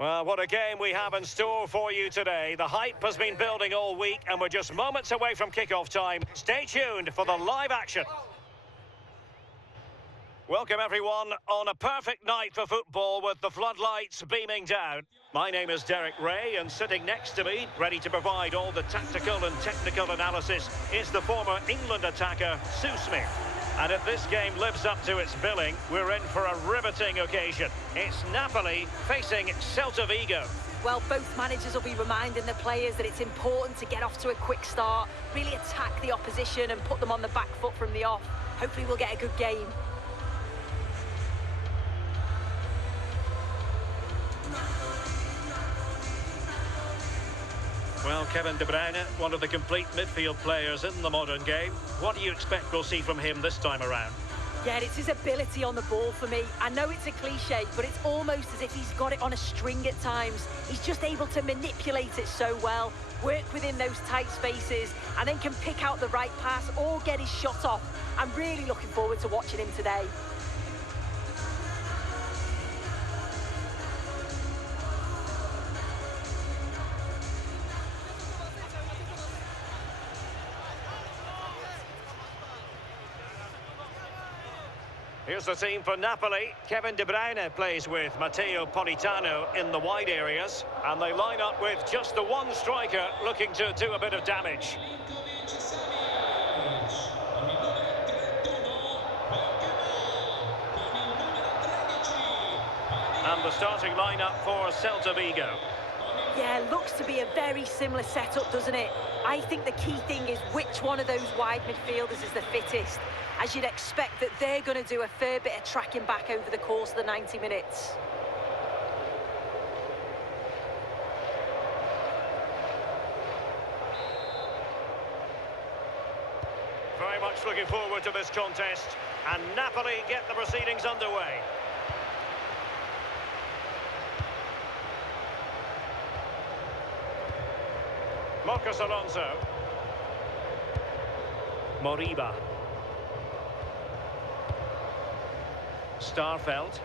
Well, what a game we have in store for you today. The hype has been building all week and we're just moments away from kickoff time. Stay tuned for the live action. Welcome everyone on a perfect night for football with the floodlights beaming down. My name is Derek Ray and sitting next to me, ready to provide all the tactical and technical analysis, is the former England attacker, Sue Smith. And if this game lives up to its billing, we're in for a riveting occasion. It's Napoli facing Celta Vigo. Well, both managers will be reminding the players that it's important to get off to a quick start, really attack the opposition and put them on the back foot from the off. Hopefully we'll get a good game. Well, Kevin De Bruyne, one of the complete midfield players in the modern game. What do you expect we'll see from him this time around? Yeah, it's his ability on the ball for me. I know it's a cliche, but it's almost as if he's got it on a string at times. He's just able to manipulate it so well, work within those tight spaces, and then can pick out the right pass or get his shot off. I'm really looking forward to watching him today. Here's the team for Napoli. Kevin De Bruyne plays with Matteo Politano in the wide areas. And they line up with just the one striker looking to do a bit of damage. And the starting lineup for Celta Vigo. Yeah, looks to be a very similar setup, doesn't it? I think the key thing is which one of those wide midfielders is the fittest. As you'd expect that they're going to do a fair bit of tracking back over the course of the 90 minutes. Very much looking forward to this contest. And Napoli get the proceedings underway. Marcos Alonso. Moriba. Starfelt.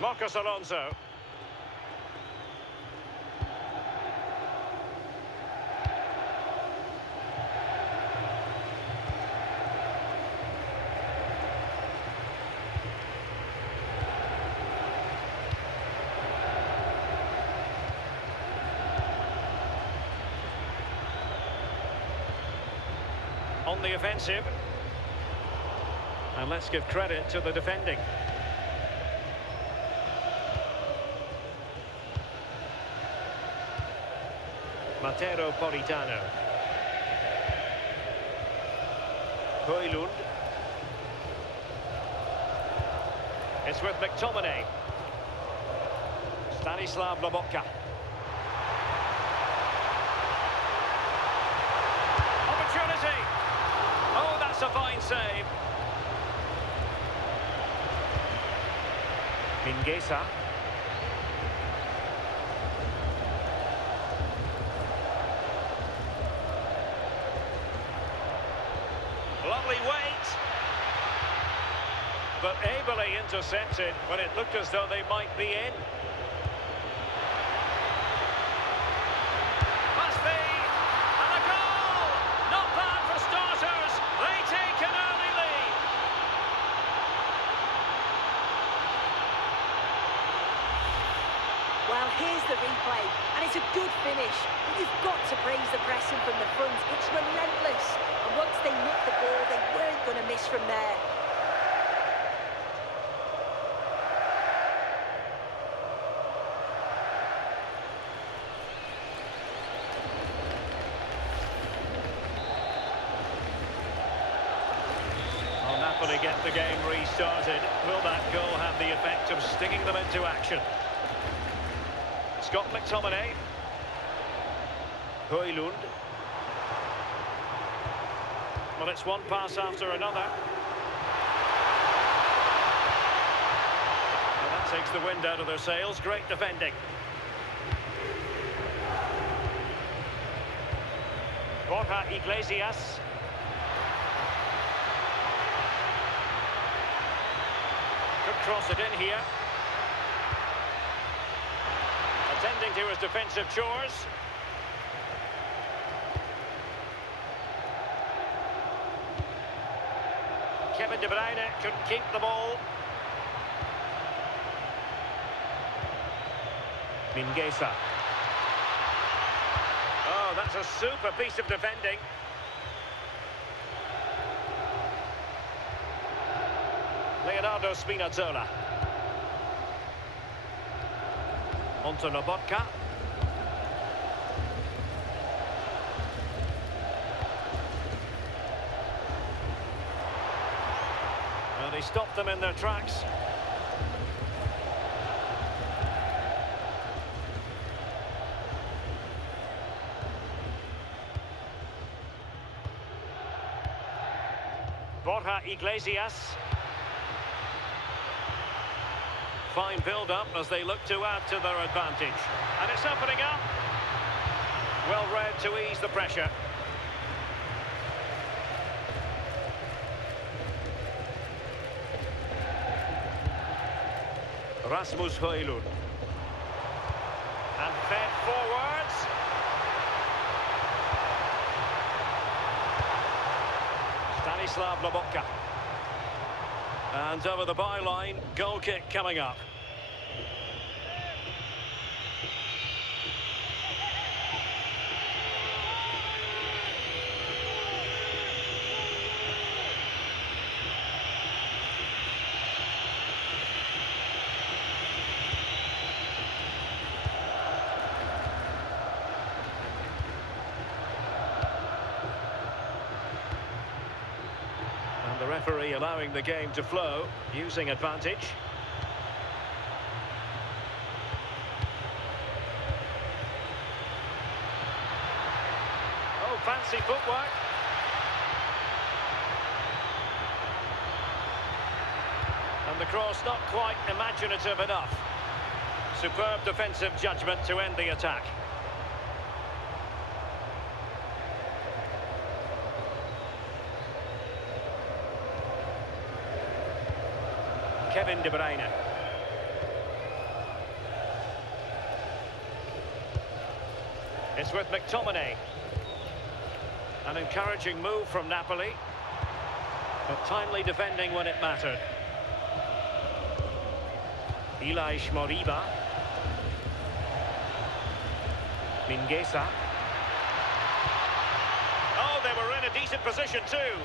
Marcos Alonso. On the offensive. And let's give credit to the defending. Matteo Politano. Højlund. It's with McTominay. Stanislav Lobotka. Opportunity. Oh, that's a fine save. Mingueza. Lovely weight. But ably intercepted when it looked as though they might be in. Must be. And a goal! Not bad for starters. They take an early lead. Well, here's the replay, and it's a good finish. But you've got to praise the pressing from the front. It's relentless. And once they nicked the ball, they weren't going to miss from there. Well, Napoli get the game restarted. Will that goal have the effect of stinging them into action? Scott McTominay. Højlund. Well, it's one pass after another. Well, that takes the wind out of their sails. Great defending. Borja Iglesias. Could cross it in here. Attending to his defensive chores. Kevin De Bruyne couldn't keep the ball. Mingueza. Oh, that's a super piece of defending. Leonardo Spinazzola. Onto Lobotka. And he stopped them in their tracks. Borja Iglesias. Fine build-up as they look to add to their advantage. And it's opening up. Well read to ease the pressure. Rasmus Højlund. And fed forwards. Stanislav Lobotka. And over the byline, goal kick coming up. The referee allowing the game to flow, using advantage. Oh, fancy footwork. And the cross not quite imaginative enough. Superb defensive judgment to end the attack. Kevin De Bruyne. It's with McTominay. An encouraging move from Napoli, but timely defending when it mattered. Ilaix Moriba. Mingueza. Oh, they were in a decent position too.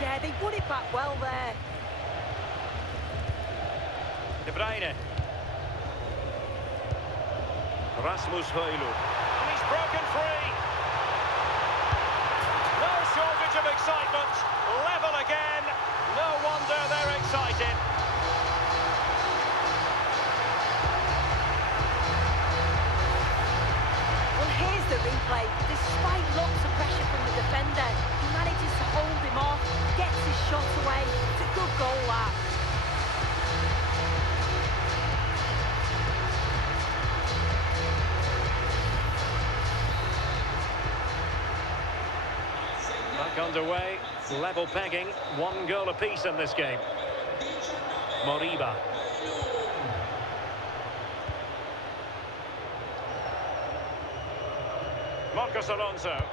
Yeah, they won it back well there. De Bruyne. Rasmus Højlund. And he's broken free. No shortage of excitement. Level again. No wonder they're excited. Well, here's the replay. Despite lots of pressure from the defender, he manages to hold him off, gets his shot away. It's a good goal, that. Underway, level pegging, 1 goal apiece in this game. Moriba. Marcos Alonso.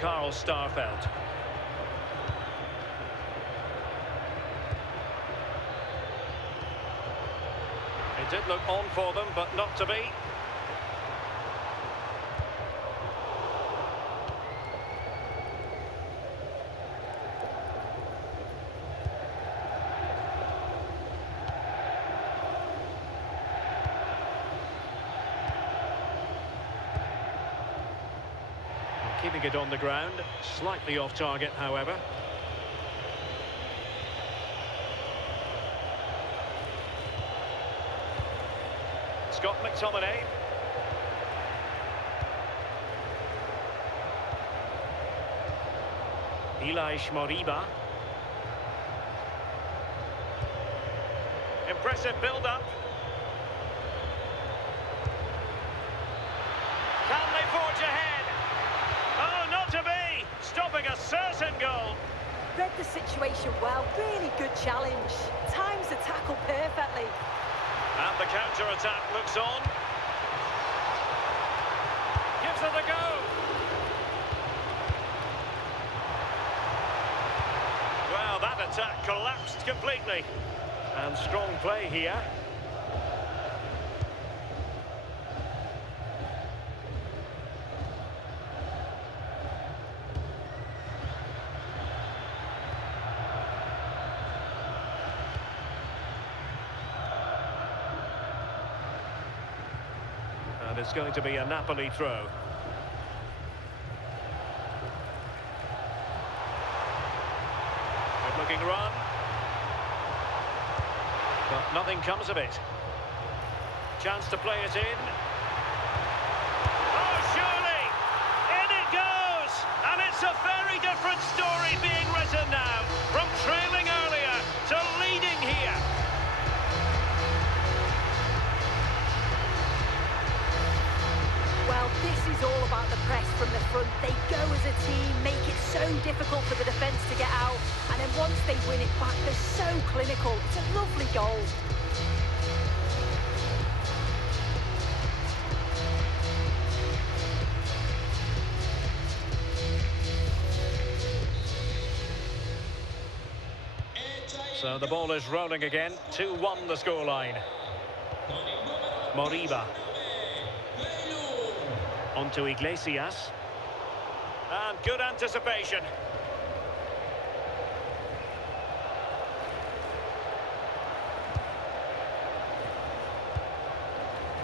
Karl Starfelt. It did look on for them, but not to be. Keeping it on the ground, slightly off target, however. Scott McTominay. Ilaix Moriba. Impressive build-up. Can they forge ahead? Oh, not to be! Stopping a certain goal. Read the situation well, really good challenge. Times the tackle perfectly. And the counter-attack looks on. Gives it a go. Well, that attack collapsed completely. And strong play here. And it's going to be a Napoli throw. Good looking run. But nothing comes of it. Chance to play it in. Oh, surely! In it goes! And it's a very different story being written now. From trailing earlier to leading here. Well, this is all about the press from the front. They go as a team, make it so difficult for the defence to get out. And then once they win it back, they're so clinical. It's a lovely goal. So the ball is rolling again. 2-1 the scoreline. Moriba. On to Iglesias. And good anticipation.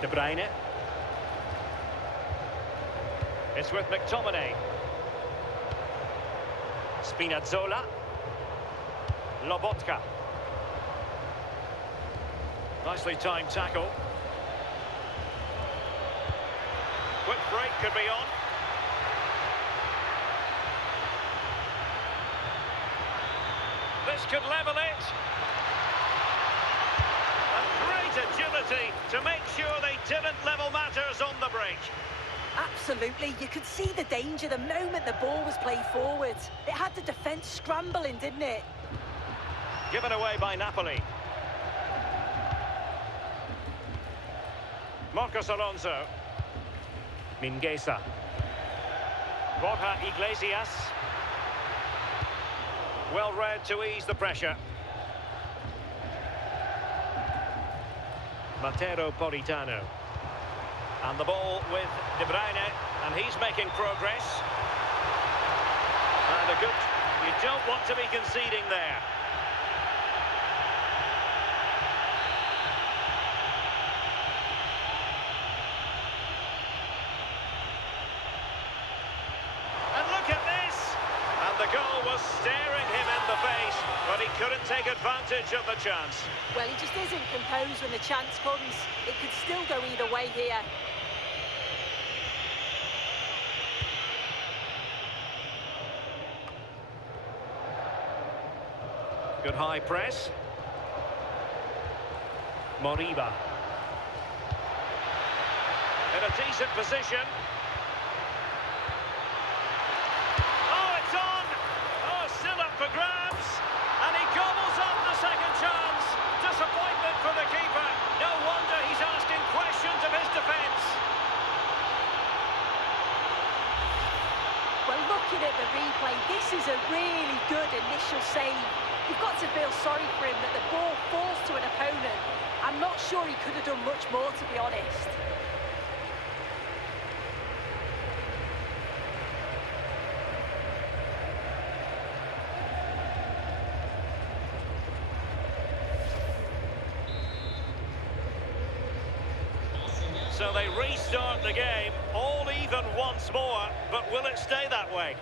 De Bruyne. It's with McTominay. Spinazzola. Lobotka. Nicely timed tackle. Quick break could be on. This could level it. And great agility to make sure they didn't level matters on the break. Absolutely, you could see the danger the moment the ball was played forward. It had the defence scrambling, didn't it? Given away by Napoli. Marcos Alonso. Mingueza. Borja Iglesias. Well read to ease the pressure. Matteo Politano. And the ball with De Bruyne, and he's making progress. And a good... You don't want to be conceding there. The goal was staring him in the face, but he couldn't take advantage of the chance. Well, he just isn't composed when the chance comes. It could still go either way here. Good high press. Moriba. In a decent position. For grabs, and he gobbles up the second chance. Disappointment for the keeper. No wonder he's asking questions of his defence. Well, looking at the replay, this is a really good initial save. You've got to feel sorry for him that the ball falls to an opponent. I'm not sure he could have done much more, to be honest. So they restart the game, all even once more, but will it stay that way?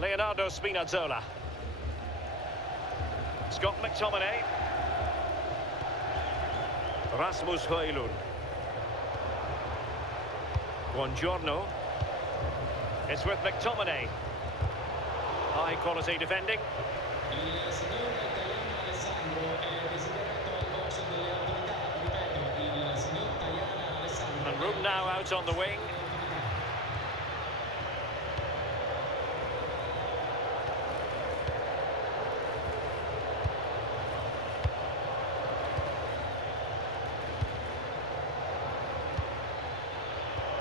Leonardo Spinazzola. Scott McTominay. Rasmus Højlund. Buongiorno. It's with McTominay. High quality defending. now out on the wing.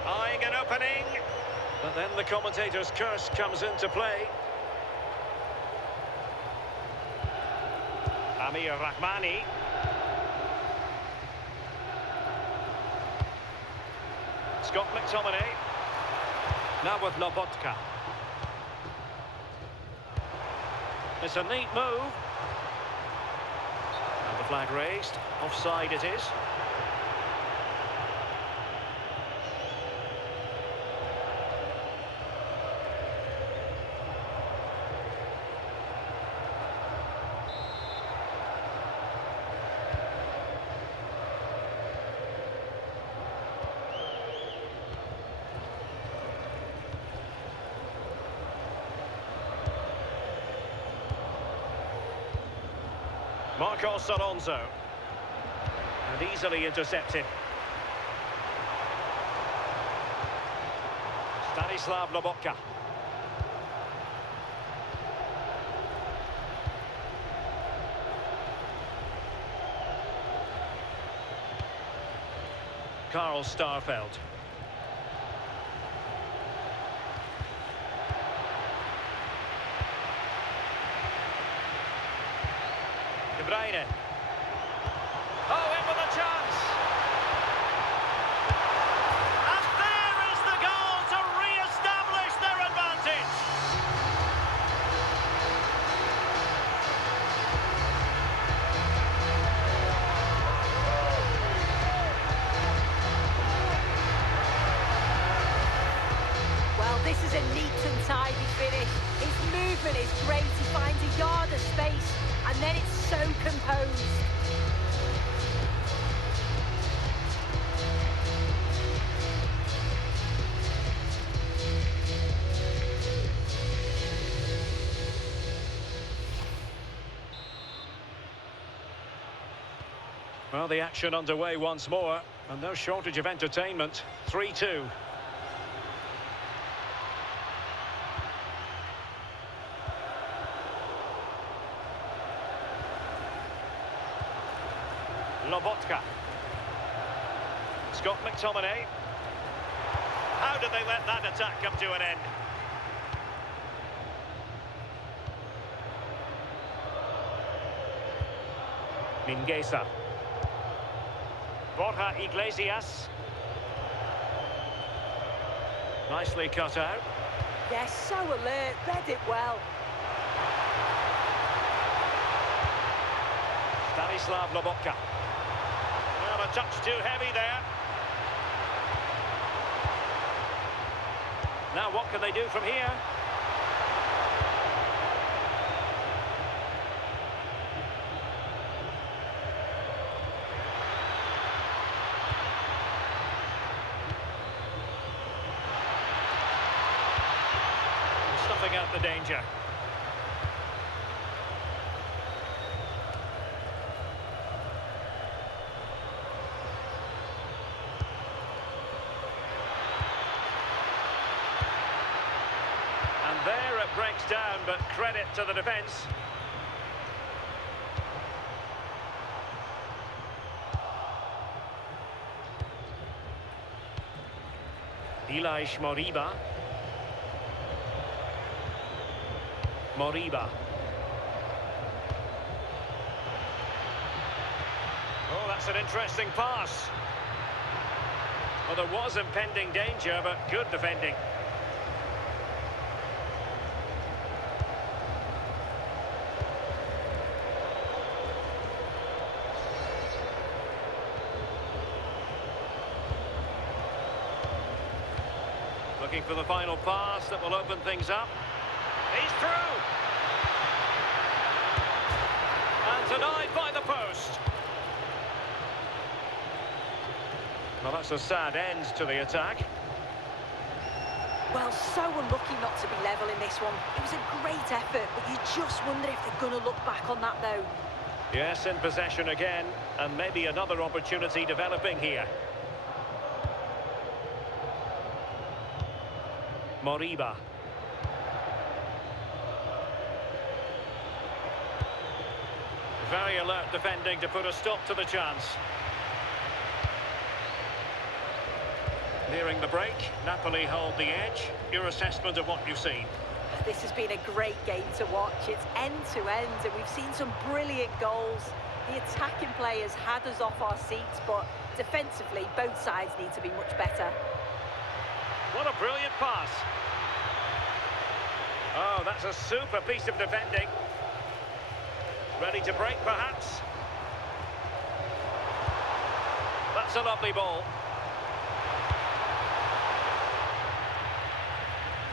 Eyeing an opening. But then the commentator's curse comes into play. Amir Rahmani. Scott McTominay. Now with Lobotka. It's a neat move. And the flag raised. Offside it is. Marcos Alonso. And easily intercepted. Stanislav Lobotka. Karl Starfelt. De Bruyne. Oh, in with a chance. And there is the goal to re-establish their advantage. Well, this is a neat and tidy finish. His movement is great. He finds a yard of space, and then it's so composed. Well, the action underway once more, and no shortage of entertainment. 3-2. Lobotka. Scott McTominay. How did they let that attack come to an end? Mingueza. Borja Iglesias. Nicely cut out. Yes, so alert, read it well. Stanislav Lobotka. Well, a touch too heavy there. Now what can they do from here? Stuffing out the danger. And there it breaks down, but credit to the defence. Ilaix Moriba. Moriba. Oh, that's an interesting pass. Well, there was impending danger, but good defending. Looking for the final pass that will open things up. He's through! And denied by the post. Well, that's a sad end to the attack. Well, so unlucky not to be level in this one. It was a great effort, but you just wonder if they're going to look back on that, though. Yes, in possession again, and maybe another opportunity developing here. Moriba. Very alert defending to put a stop to the chance. Nearing the break, Napoli hold the edge. Your assessment of what you've seen? This has been a great game to watch. It's end-to-end, and we've seen some brilliant goals. The attacking players had us off our seats, but defensively, both sides need to be much better. What a brilliant pass. Oh, that's a super piece of defending. Ready to break, perhaps? That's a lovely ball.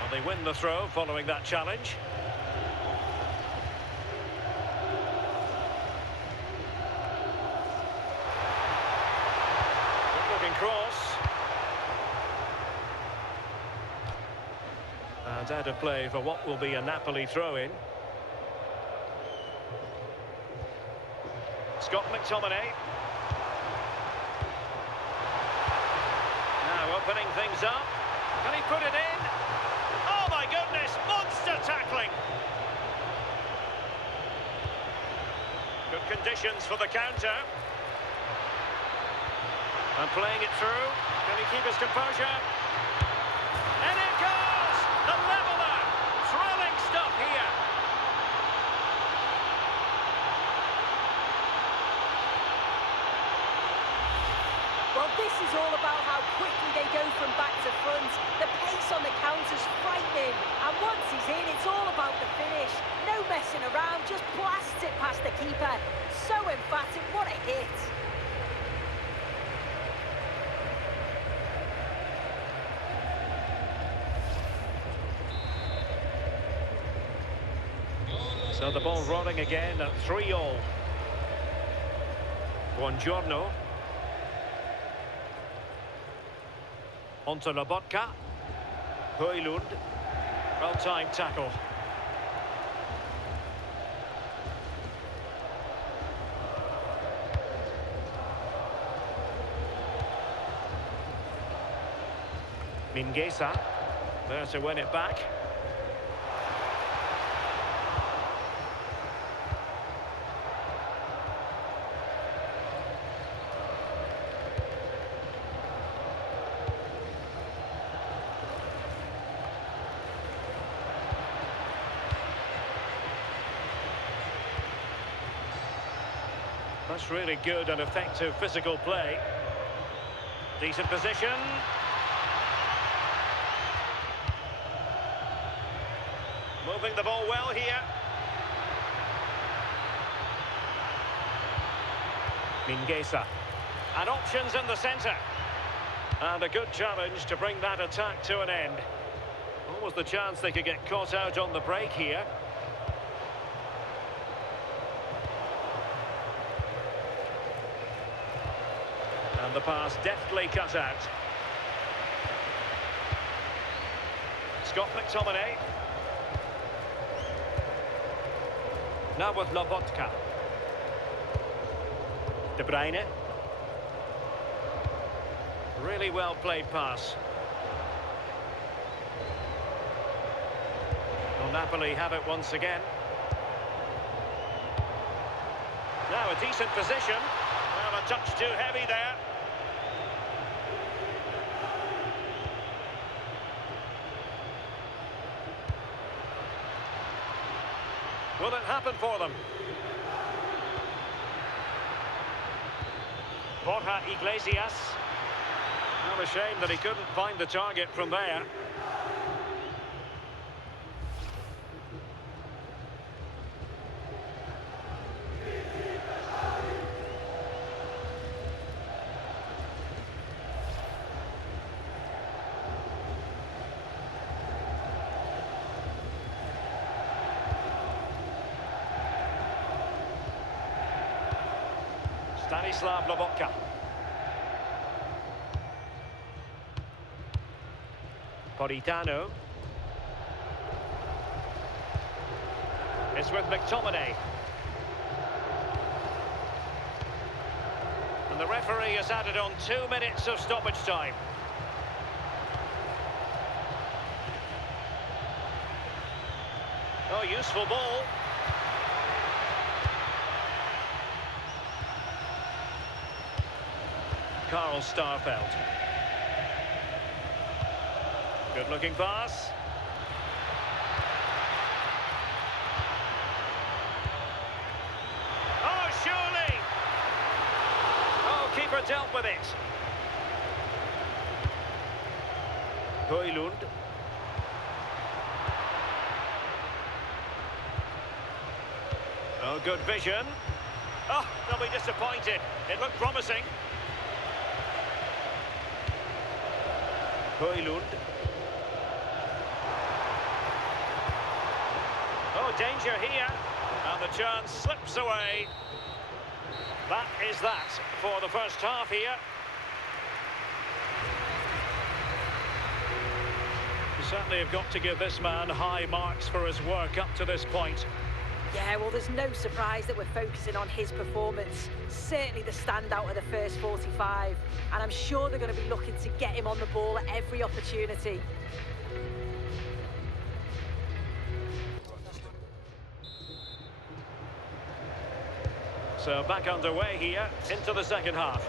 Well, they win the throw following that challenge. Good-looking cross. And out of play for what will be a Napoli throw-in. Scott McTominay. Now opening things up. Can he put it in? Oh my goodness, monster tackling. Good conditions for the counter. And playing it through. Can he keep his composure? And it goes! The leveller! Thrilling stuff here. Well, this is all about how quickly they go from back to front. The pace on the counter's frightening. And once he's in, it's all about the finish. No messing around, just blasts it past the keeper. So emphatic, what a hit. So the ball rolling again at 3-all. Buongiorno. Onto Lobotka. Højlund. Well-timed tackle. Mingueza. There to win it back. That's really good and effective physical play. Decent position. Moving the ball well here. Mingueza. And options in the centre. And a good challenge to bring that attack to an end. What was the chance they could get caught out on the break here? And the pass deftly cut out. Scott McTominay. Now with Lobotka. De Bruyne. Really well played pass. Well, Napoli have it once again. Now a decent position. Well, a touch too heavy there. Will it happen for them? Borja Iglesias. Not a shame that he couldn't find the target from there. Stanislav Lobotka. Politano. It's with McTominay. And the referee has added on 2 minutes of stoppage time. Oh, useful ball. Carl Starfelt. Good looking pass. Oh, surely! Oh, keeper dealt with it. Højlund. Oh, good vision. Oh, they'll be disappointed. It looked promising. Højlund. Oh, danger here. And the chance slips away. That is that for the first half here. You certainly have got to give this man high marks for his work up to this point. Yeah, well, there's no surprise that we're focusing on his performance. Certainly the standout of the first 45. And I'm sure they're going to be looking to get him on the ball at every opportunity. So back underway here into the second half.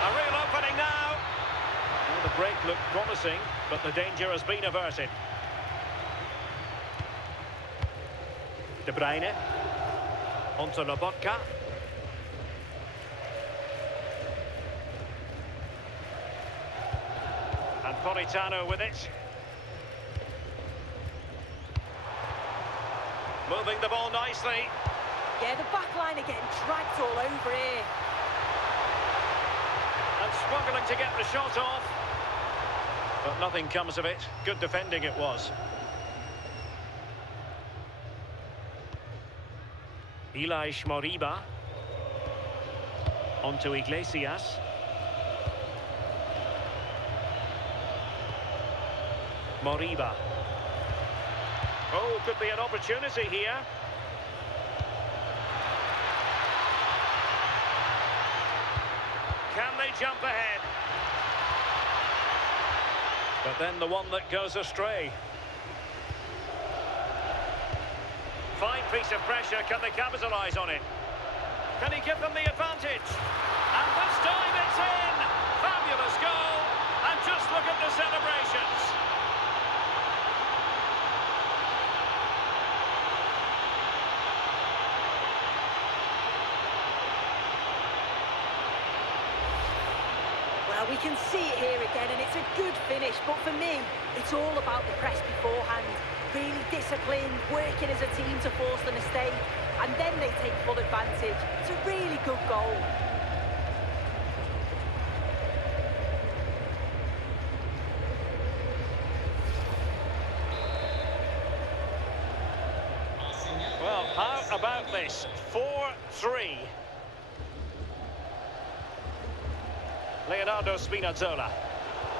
A real opening now. Well, the break looked promising, but the danger has been averted. De Bruyne onto Lobotka. And Politano with it. Moving the ball nicely. Yeah, the back line are getting dragged all over here. And struggling to get the shot off. But nothing comes of it. Good defending it was. Ilaix Moriba. Onto Iglesias. Moriba. Oh, could be an opportunity here. Can they jump ahead? But then the one that goes astray. Fine piece of pressure, can they capitalise on it? Can he give them the advantage? And this time it's in! Fabulous goal! And just look at the celebrations! Well, we can see it here again, and it's a good finish, but for me, it's all about the press beforehand. Really disciplined, working as a team to force the mistake, and then they take full advantage. It's a really good goal. Well, how about this? 4-3. Leonardo Spinazzola.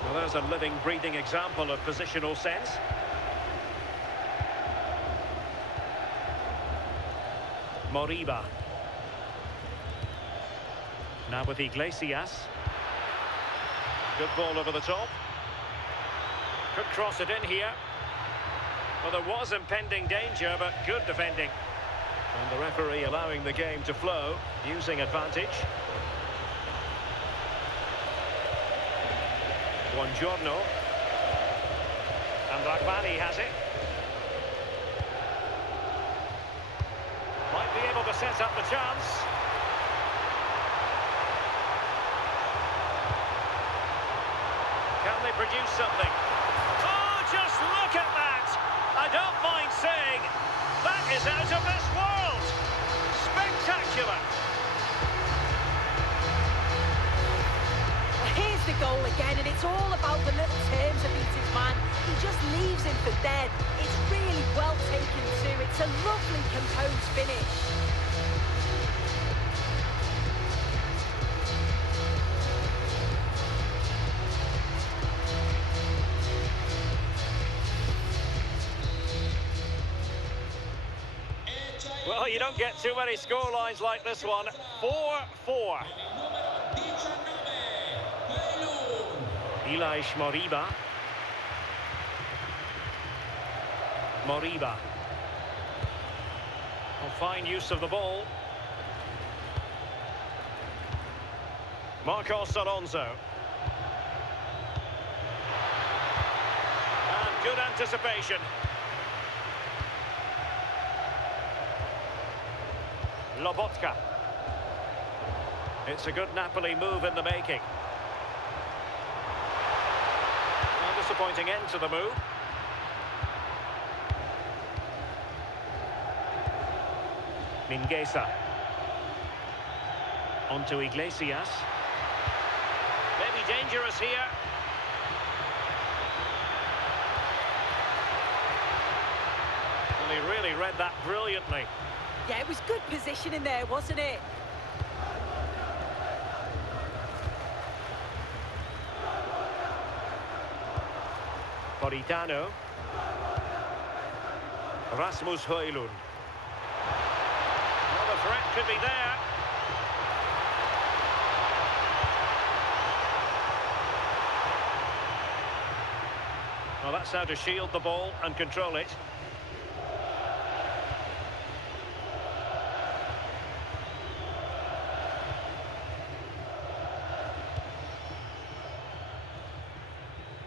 Well, there's a living, breathing example of positional sense. Moriba. Now with Iglesias. Good ball over the top. Could cross it in here. Well, there was impending danger, but good defending. And the referee allowing the game to flow, using advantage. Buongiorno. And Ragbani has it. Might be able to set up the chance. Can they produce something? Oh, just look at that! I don't mind saying, that is out of this world! Spectacular! Here's the goal again, and it's all about the little terms of his man. He just leaves him for dead. It's really well taken too. It's a lovely composed finish. Well, you don't get too many scorelines like this one. 4-4. Ilaix Moriba. Moriba. Well, fine use of the ball. Marcos Alonso. And good anticipation. Lobotka. It's a good Napoli move in the making. A disappointing end to the move. Mingueza. On to Iglesias. Maybe dangerous here. Well, he really read that brilliantly. Yeah, it was good positioning there, wasn't it? Politano. Rasmus Højlund. Well, the threat could be there. Well, that's how to shield the ball and control it.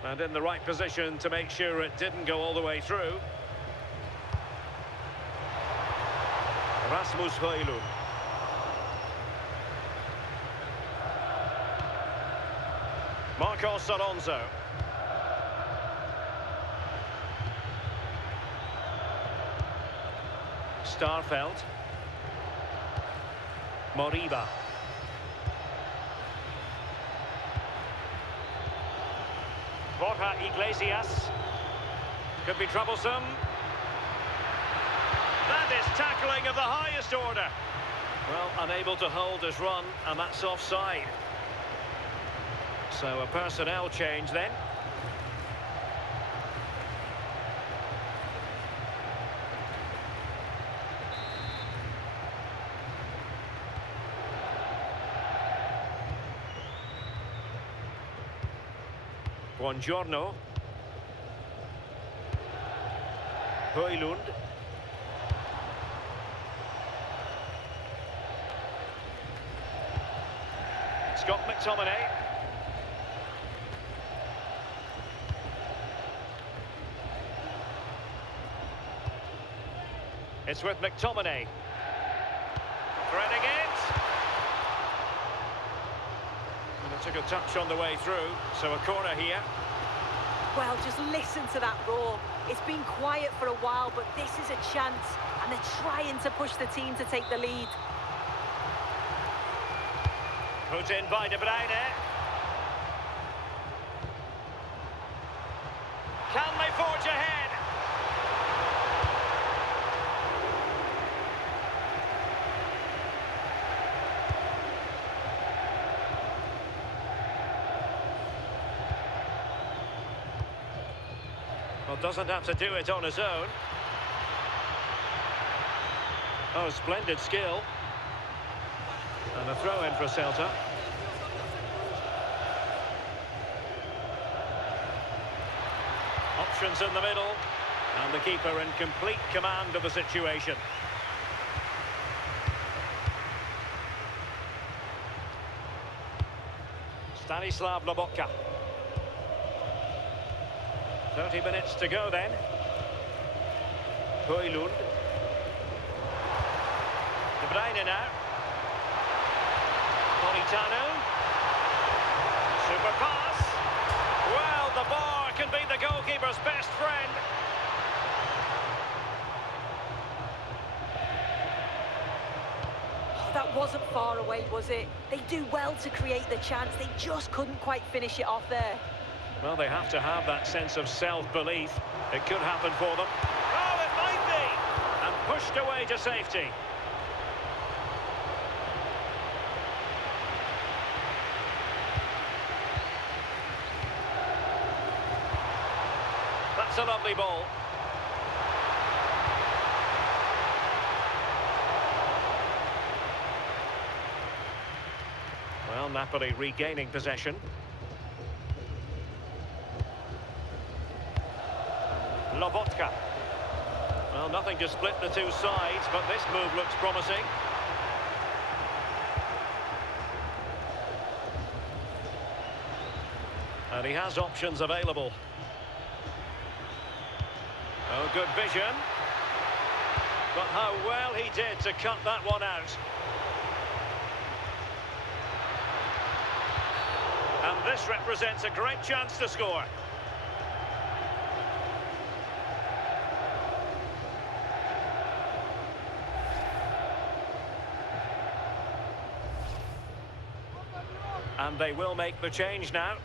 And in the right position to make sure it didn't go all the way through. Rasmus Højlund. Marcos Alonso. Starfelt. Moriba. Borja Iglesias. Could be troublesome. That is tackling of the highest order. Well, unable to hold his run, and that's offside. So a personnel change then. Buongiorno. Højlund. Scott McTominay. It's with McTominay. Threading it. And it took a touch on the way through, so a corner here. Well, just listen to that roar. It's been quiet for a while, but this is a chance, and they're trying to push the team to take the lead. Put in by De Bruyne. Can they forge ahead? Well, doesn't have to do it on his own. Oh, splendid skill. And a throw in for Celta. Options in the middle. And the keeper in complete command of the situation. Stanislav Lobotka. 30 minutes to go then. Højlund. De Bruyne now. Politano. Super pass. Well, the bar can be the goalkeeper's best friend. Oh, that wasn't far away, was it? They do well to create the chance. They just couldn't quite finish it off there. Well, they have to have that sense of self-belief. It could happen for them. Oh, it might be! And pushed away to safety. That's a lovely ball. Well, Napoli regaining possession. Lobotka. Well, nothing to split the two sides, but this move looks promising. And he has options available. Oh, good vision. But how well he did to cut that one out. And this represents a great chance to score. And they will make the change now.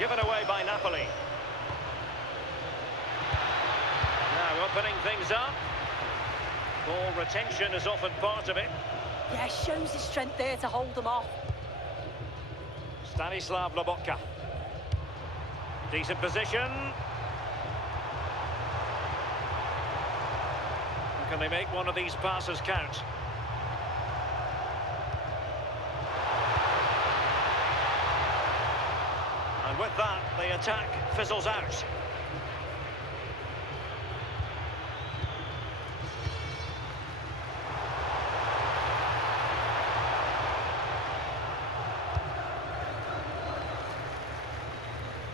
Given away by Napoli. Now opening things up. Ball retention is often part of it. Yeah, shows his strength there to hold them off. Stanislav Lobotka. Decent position. Can they make one of these passes count? And with that, the attack fizzles out.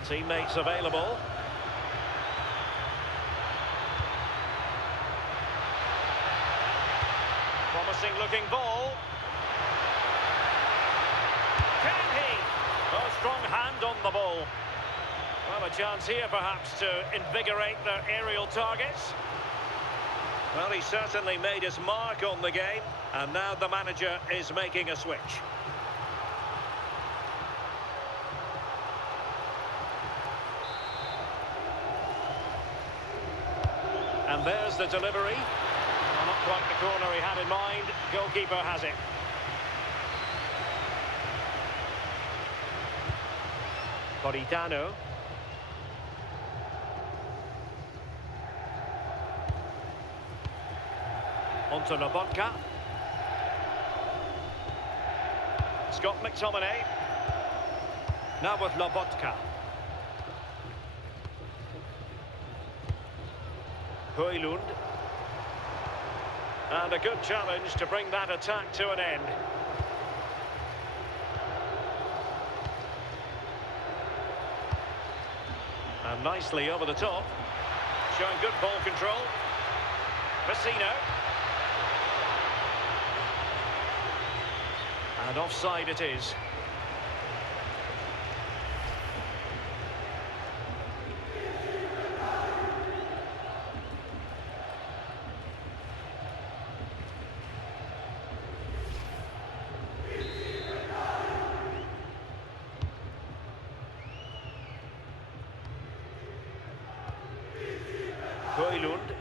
Teammates available. Promising looking ball. Can he? Oh, strong hand on the ball. Well, a chance here perhaps to invigorate their aerial targets. Well, he certainly made his mark on the game, and now the manager is making a switch. And there's the delivery. Well, not quite the corner he had in mind. Goalkeeper has it. Politano. Onto Lobotka. Scott McTominay. Now with Lobotka. Højlund. And a good challenge to bring that attack to an end. And nicely over the top. Showing good ball control. Vecino. And offside it is. Højlund.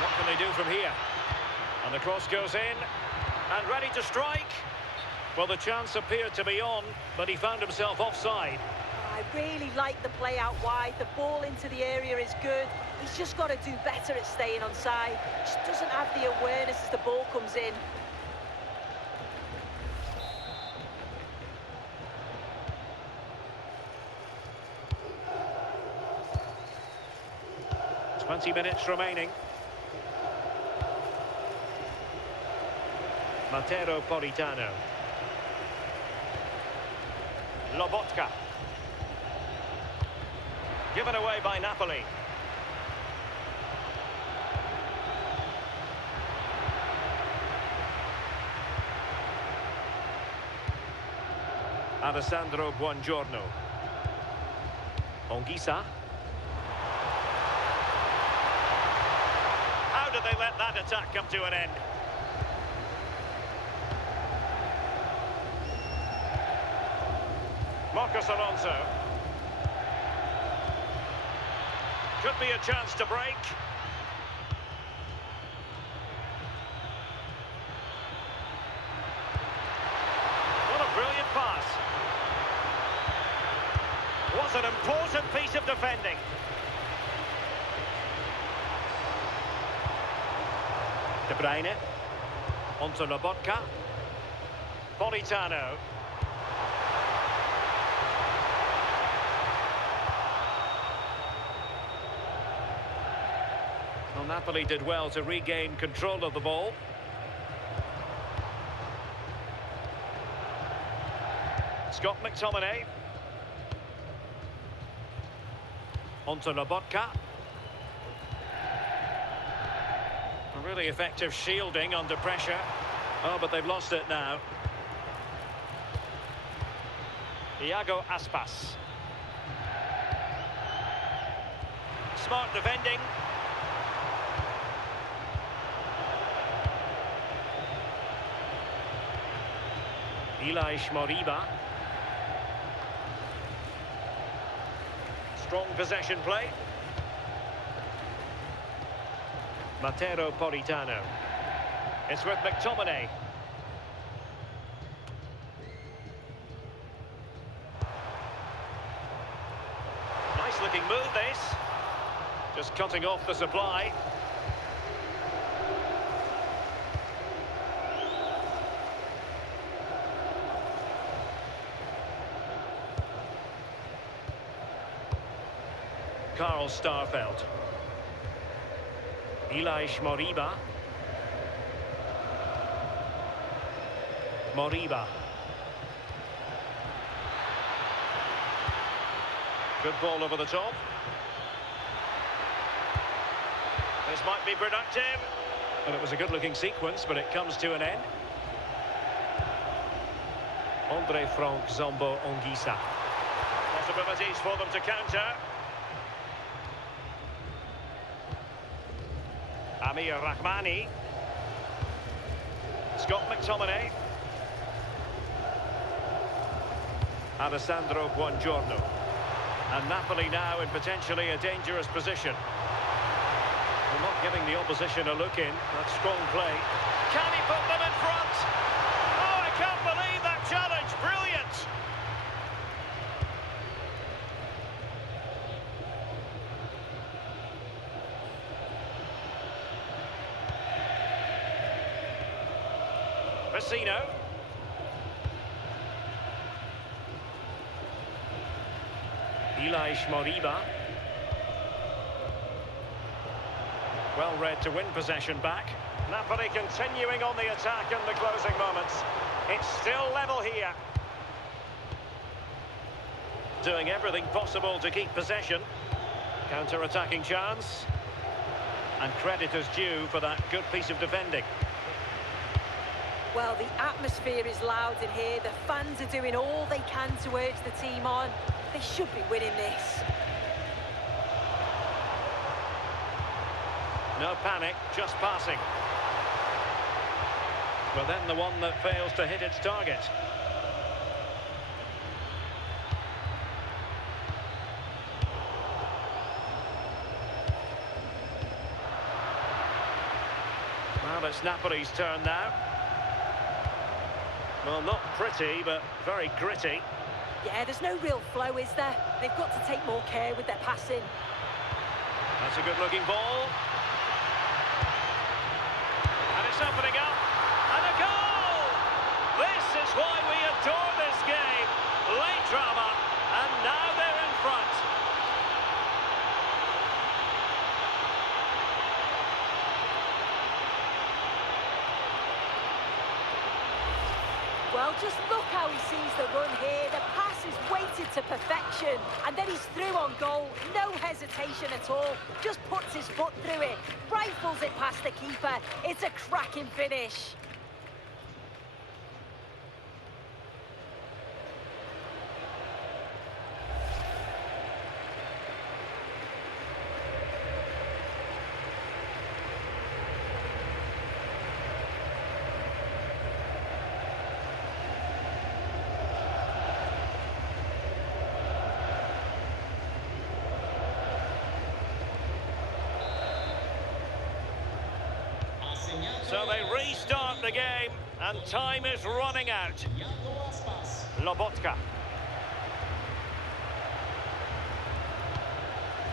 What can they do from here? And the cross goes in. And ready to strike. Well, the chance appeared to be on, but he found himself offside. I really like the play out wide. The ball into the area is good. He's just got to do better at staying on side. Just doesn't have the awareness as the ball comes in. Twenty minutes remaining. Matteo Politano. Lobotka. Given away by Napoli. Alessandro Buongiorno. Onguisa. let that attack come to an end. Marcos Alonso. Could be a chance to break. What a brilliant pass. Was an important piece of defending. De Bruyne. Onto Lobotka. Politano. Well, Napoli did well to regain control of the ball. Scott McTominay. Onto Lobotka. A really effective shielding under pressure. Oh, but they've lost it now. Iago Aspas. Smart defending. Ilaix Moriba. Strong possession play. Matteo Politano. It's with McTominay. Nice looking move this. Just cutting off the supply. Carl Starfelt. Ilaix Moriba. Moriba. Good ball over the top. This might be productive. And it was a good-looking sequence, but it comes to an end. Andre Frank Zombo Ongisa. Possibilities for them to counter. Amir Rahmani. Scott McTominay. Alessandro Buongiorno. And Napoli now in potentially a dangerous position. Well, not giving the opposition a look in. That's strong play. Can he put them in front? Oh, I can't believe that challenge. Brilliant. Vecino. Ilaix Moriba. Well read to win possession back. Napoli continuing on the attack in the closing moments. It's still level here. Doing everything possible to keep possession. Counter-attacking chance. And credit is due for that good piece of defending. Well, the atmosphere is loud in here. The fans are doing all they can to urge the team on. They should be winning this. No panic, just passing. But then the one that fails to hit its target. Well, it's Napoli's turn now. Well, not pretty, but very gritty. Yeah, there's no real flow, is there? They've got to take more care with their passing. That's a good-looking ball. And it's opening up. And a goal! This is why we adore this game. Late drama, and now they're in front. Well, just look how he sees the run here. The pass is weighted to perfection. And then he's through on goal. No hesitation at all. Just puts his foot through it. Rifles it past the keeper. It's a cracking finish. So they restart the game, and time is running out. Lobotka.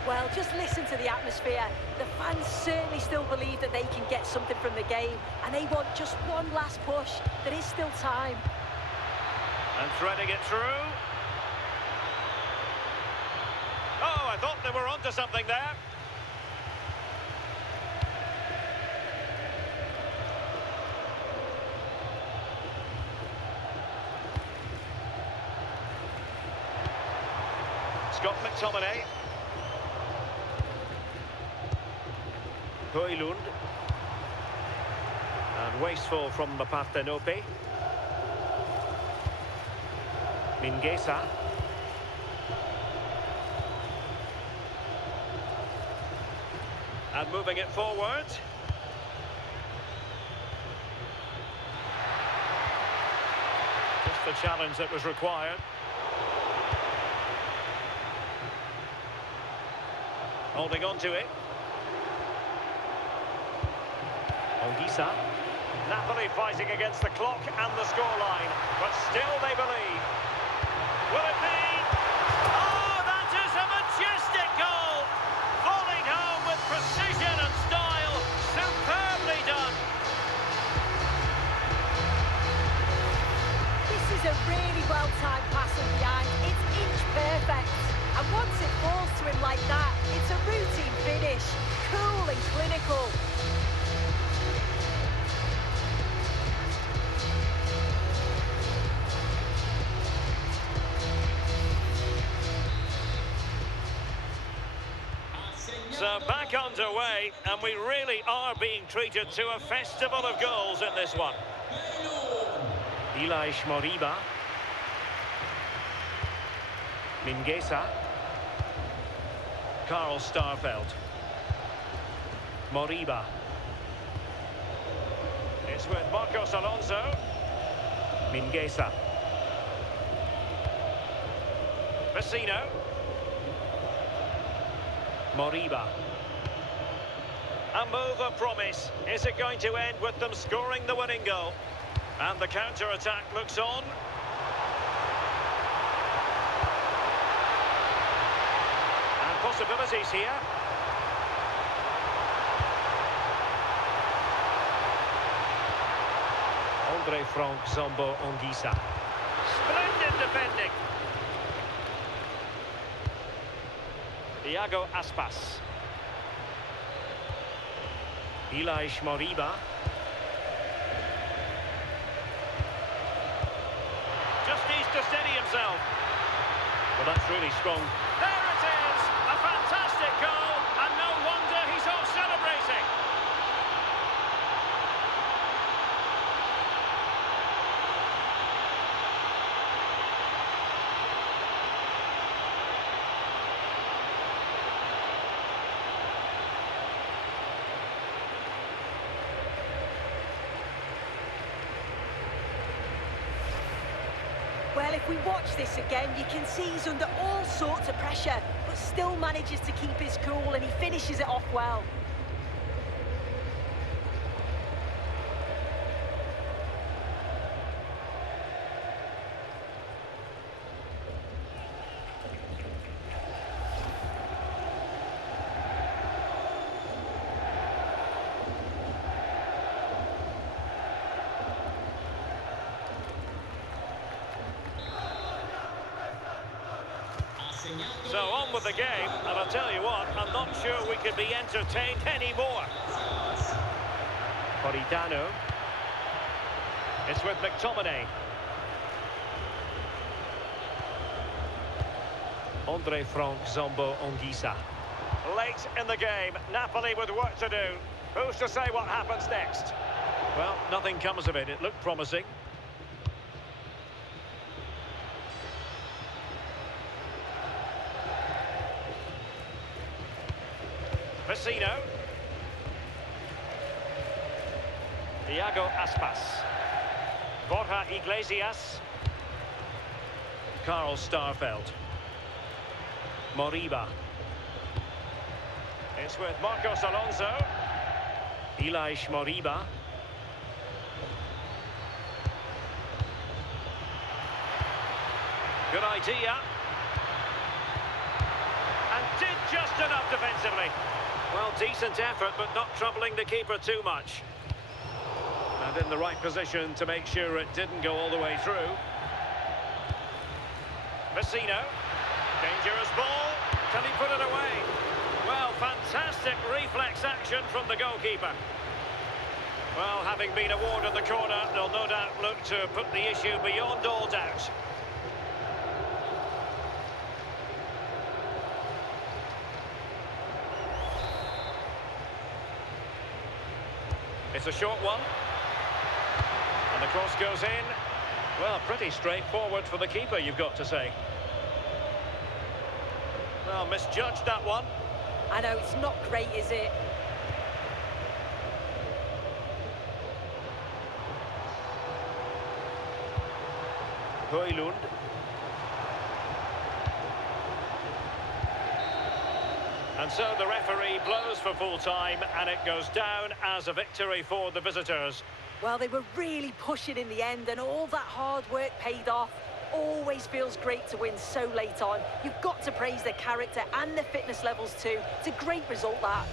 Well, just listen to the atmosphere. The fans certainly still believe that they can get something from the game, and they want just one last push. There is still time. And threading it through. Oh, I thought they were onto something there. Scott McTominay. Højlund. And wasteful from the Partenope. Mingueza. And moving it forward. Just the challenge that was required. Holding on to it. Onguisa. Napoli fighting against the clock and the scoreline, but still they believe. Will it be? Oh, that is a majestic goal! Falling home with precision and style. Superbly done. This is a really well-timed pass from behind. It's inch perfect. And once it falls to him like that, it's a routine finish. Cool and clinical. So back underway, and we really are being treated to a festival of goals in this one. Ilaix Moriba. Mingueza. Carl Starfelt. Moriba. It's with Marcos Alonso. Mingueza. Vecino. Moriba. A move of promise. Is it going to end with them scoring the winning goal? And the counter-attack looks on. And possibilities here. Andre Frank Zambo Onguisa. Splendid defending. Iago Aspas. Ilaix Moriba. Just needs to steady himself. Well, that's really strong. There it is! A fantastic goal, and no wonder he's off celebrating. Well, if we watch this again, you can see he's under all sorts of pressure, but still manages to keep his cool, and he finishes it off well. So on with the game, and I'll tell you what, I'm not sure we could be entertained anymore. Politano. It's with McTominay. Andre Frank Zambo Onguisa. Late in the game, Napoli with work to do. Who's to say what happens next? Well, nothing comes of it. It looked promising. Vecino. Iago Aspas. Borja Iglesias. Carl Starfelt. Moriba. It's with Marcos Alonso. Ilaix Moriba. Good idea. And did just enough defensively. Well, decent effort, but not troubling the keeper too much. And in the right position to make sure it didn't go all the way through. Vecino. Dangerous ball. Can he put it away? Well, fantastic reflex action from the goalkeeper. Well, having been awarded the corner, they'll no doubt look to put the issue beyond all doubt. It's a short one. And the cross goes in. Well, pretty straightforward for the keeper, you've got to say. Well, misjudged that one. I know, it's not great, is it? Højlund. And so the referee blows for full time, and it goes down as a victory for the visitors. Well, they were really pushing in the end, and all that hard work paid off. Always feels great to win so late on. You've got to praise their character and their fitness levels too. It's a great result, that.